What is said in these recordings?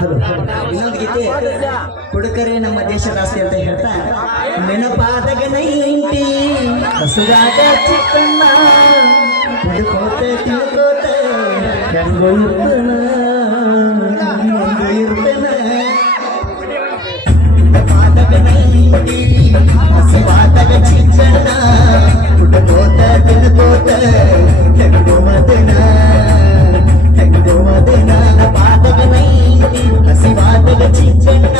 ಇನ್ನೊಂದು ಗೀತೆ ಹುಡುಕರೇ ನಮ್ಮ ದೇಶದ ಆಸ್ತಿ ಅಂತ ಹೇಳ್ತಾ ನೆನಪಾದಾಗ ನೈಂಟಿ ಹಸುರಾದ ಚಿಕ್ಕಣ್ಣ ಹುಡುಕೋತ ತಿಳ್ಕೋತ ಹೆಂಗೋ ಇರ್ತನ ನೆನಪಾದಾಗ ನೈಂಟಿ ಹಸುವಾದಾಗ ಚಿಕ್ಕಣ್ಣ ಹುಡುಕೋತ ತಿಳ್ಕೋತ ಹೆಂಗೋ ಮದನ ಹೆಂಗೋ ಮದನ ಪಾದಗ ನೈಂಟಿ ಹಸಿವಾದಾಗ ಚಿಕ್ಕಣ್ಣ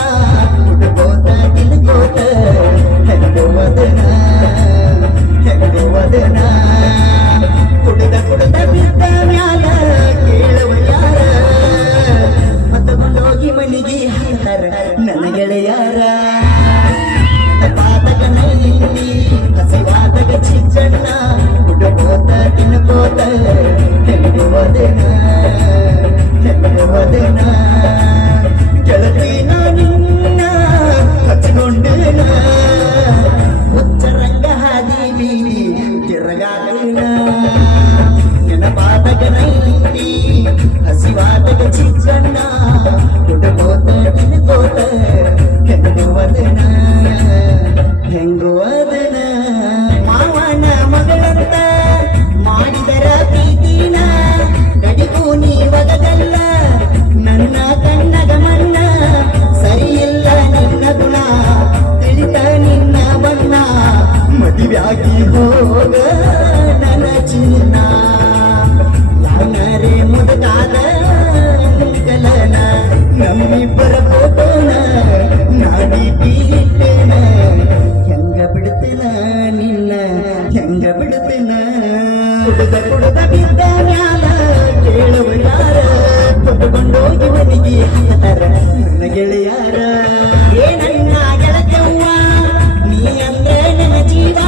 ಹುಡುಕೋತ ತಿಳ್ಕೋತ ಹೆಂಗೋ ಮದನ ಹೆಂಗೋ ಮದನ ಕುಡಿದ ಕುಡಿದ ಬಿದ್ದ ಮ್ಯಾಲ ಕೇಳುವ ಯಾರ ಮತ್ತೊಂದೋಗಿ ಮನಿಗೆ ಹಾಕ್ತಾರ ನನ್ನ ಗೆಳೆಯಾರ ಪಾದಗ ನೈಂಟಿ ಹಸಿವಾದಾಗ ಚಿಕ್ಕಣ್ಣ ಹುಡುಕೋತ ತಿಳ್ಕೋತ ಹೆಂಗೋ ಮದನ ಹೆಂಗೋ ಮದನ ಗೆಳತಿ ನಿನ್ನ ಹಚ್ಕೊಂಡೇನ ಹುಚ್ಚರಂಗ ಹಾದಿ ಬೀದಿ ತಿರುಗಾಡಿನ ನೆನಪಾದಾಗ ನೈಂಟಿ ಹಸಿವಾದಾಗ ಚಿಕ್ಕಣ್ಣ ಹುಡುಕೋತ ತಿಳ್ಕೋತ ಹೆಂಗೋ ಮದನ ಹೆಂಗೋ ಮದನ ಮಾವನ ಮಗಳಂತ ಮಾಡಿದರ ಪ್ರೀತಿನ ಗಡಿಗೂ ನೀವಗದಲ್ಲ ನನ್ನ ಕಣ್ಣಗ ಮಣ್ಣ ಸರಿಯಿಲ್ಲ ನಿನ್ನ ಗುಣ ತಿಳಿತ ನಿನ್ನ ಬಣ್ಣ ಮದುವೆಯಾಗಿ ಹೋಗ ನನ್ನ ಚಿನ್ನ ಯಾವನರೇ ಮುದುಕಾದ ಕಲನ ನಮ್ಮಿಬ್ಬರ ಫೋಟೋನ ನಾಡಿ ಬೀಳ್ತೇನ ಹೆಂಗ ಬಿಡ್ತೇನ ನಿನ್ನ ಹೆಂಗ ಬಿಡ್ತೇನ ಕುಡಿದ ಕುಡಿದ ಬಿದ್ದ ಮ್ಯಾಲ ಕೇಳುವ ಯಾರ ಕೊಟ್ಟುಕೊಂಡೋಗಿ ಮನೆಗೆ ಹಾಕತಾರ ನನ್ನ ಗೆಳೆಯಾರ ಏ ನನ್ನ ಗೆಳತವ್ವ ನೀ ಅಂದ್ರೆ ನನ್ನ ಜೀವ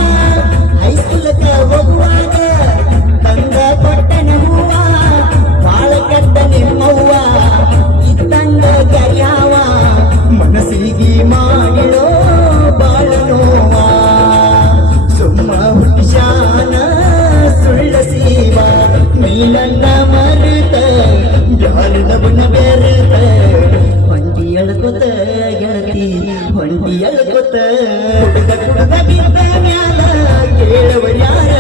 ಹೈಸ್ಕೂಲಕ್ಕ ಹೋಗುವಾಗ ತಂದ ಕೊಟ್ಟನ ಹೂವ ಬಾಳ ಕೆಟ್ಟ ನಿಮ್ಮವ್ವ ಇದ್ದಂಗ ಕರ್ಯಾವ ಮನಸ್ಸಿಗೆ ಮಾಡಿಳೋ ಬಾಳ ನೋವ ಸುಮ್ಮ ಹುಟ್ಟಿಶಾನ ಸುಳ್ಳ ಸೀವ ನೀ ನನ್ನ ಮರುತ ಜಾಲದವನ ಬೆರೆತ ಹೊಂಟಿ ಎಳ್ಕೊತ ಗೆಳತಿ ಹೊಂಟಿ ಎಳ್ಕೊತ ಕುಡಿದ ಕುಡಿದ ಬಿದ್ದ ಮ್ಯಾಲ ಕೇಳುವ ಯಾರ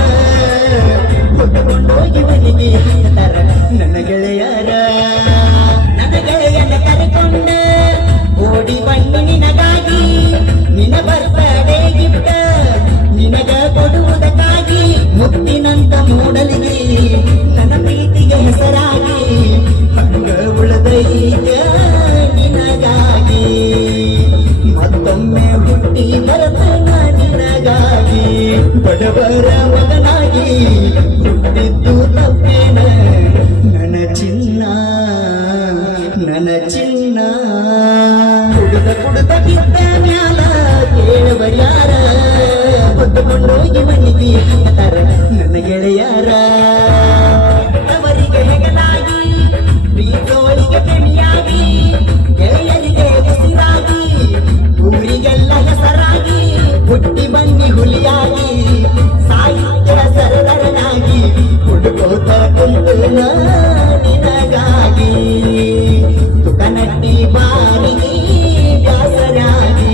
ಹೊತ್ತುಕೊಂಡೋಗಿ ಮನೆಗೆ ಹಾಕ್ತಾರ ನನ್ನ ಗೆಳೆಯರ ನನ್ನ ಗೆಳೆಯನ ಕರೆಕೊಂಡ ಓಡಿ ಬನ್ನಿ ನಿನಗಾಗಿ ನಿನ್ನ ಬರ್ತಡೇ ಗಿಫ್ಟ್ ನಿನಗ ಕೊಡುವುದಕ್ಕಾಗಿ ಮುತ್ತಿನಂತ ಮೂಡಲಿಗೆ ನನ್ನ ಪ್ರೀತಿಗೆ ಹೆಸರಾಗಿ ಹಂಗ ಉಳದೈಗ ನಿನಗಾಗಿ ಮತ್ತೊಮ್ಮೆ ಹುಟ್ಟಿ ಬರತನ ನಿನಗಾಗಿ ಬಡವರ ಮಗನಾಗಿ ಹುಟ್ಟಿದ್ದು ತಪ್ಪೇನ ನನ್ನ ಚಿನ್ನ ನನ್ನ ಚಿನ್ನ ಕುಡಿದ ಕುಡಿದ ಬಿದ್ದ ಮ್ಯಾಲ ಕೇಳುವ ಯಾರ ಹೊತ್ತುಕೊಂಡೋಗಿ ಮನೆಗೆ ಹಾಕ್ತಾರ ನನ್ನ ಗೆಳೆಯಾರ ಅವರಿಗೆ ಹೆಗಲಾಗಿ ಪ್ರೀತೋಳಿಗೆ ಪ್ರೇಮಿಯಾಗಿ ಗೆಳೆಯರಿಗೆ ಉಸಿರಾಗಿ ಊರಿಗೆಲ್ಲ ಹೆಸರಾಗಿ ಹುಟ್ಟಿ ಬನ್ನಿ ಹುಲಿಯಾಗಿ ಸಾಹಿತ್ಯ ಸರದರನಾಗಿ ಹುಡುಕೋತ ಕುಂತುನ ನಿನಗಾಗಿ ತುಕನಟ್ಟಿ ಬಾರಿಗೆ ವ್ಯಾಸರಾಗಿ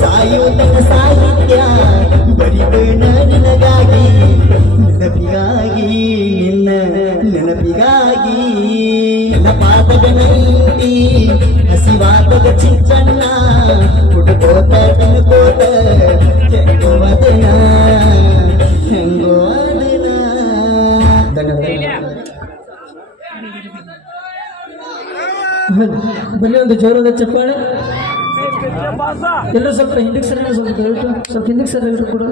ಸಾಯುತನ ಸಾಹಿತ್ಯ ಬರಿಬೇಣ ನಿನಗಾಗಿ ನೆನಪಿಗಾಗಿ ನಿನ್ನ ನೆನಪಿಗಾಗಿ ನೆನಪಾದಾಗ ನೈಂಟಿ ಹಸಿವಾದಾಗ ಚಿಕ್ಕಣ್ಣ ಹುಡುಕೋತ ತಿಳ್ಕೋತ ಹೆಂಗೋ ಮದನ ಹೆಂಗೋ ಮದನ. ಬನ್ನಿ ಒಂದು ಜೋರಾದ ಚಪ್ಪಾಳೆ ಎಲ್ಲರೂ ಸ್ವಲ್ಪ ಹಿಂದಕ್ಕೆ ಸರಿ ಸ್ವಲ್ಪ ಹಿಂದಕ್ಕೆ ಸರಿ ಕೂಡ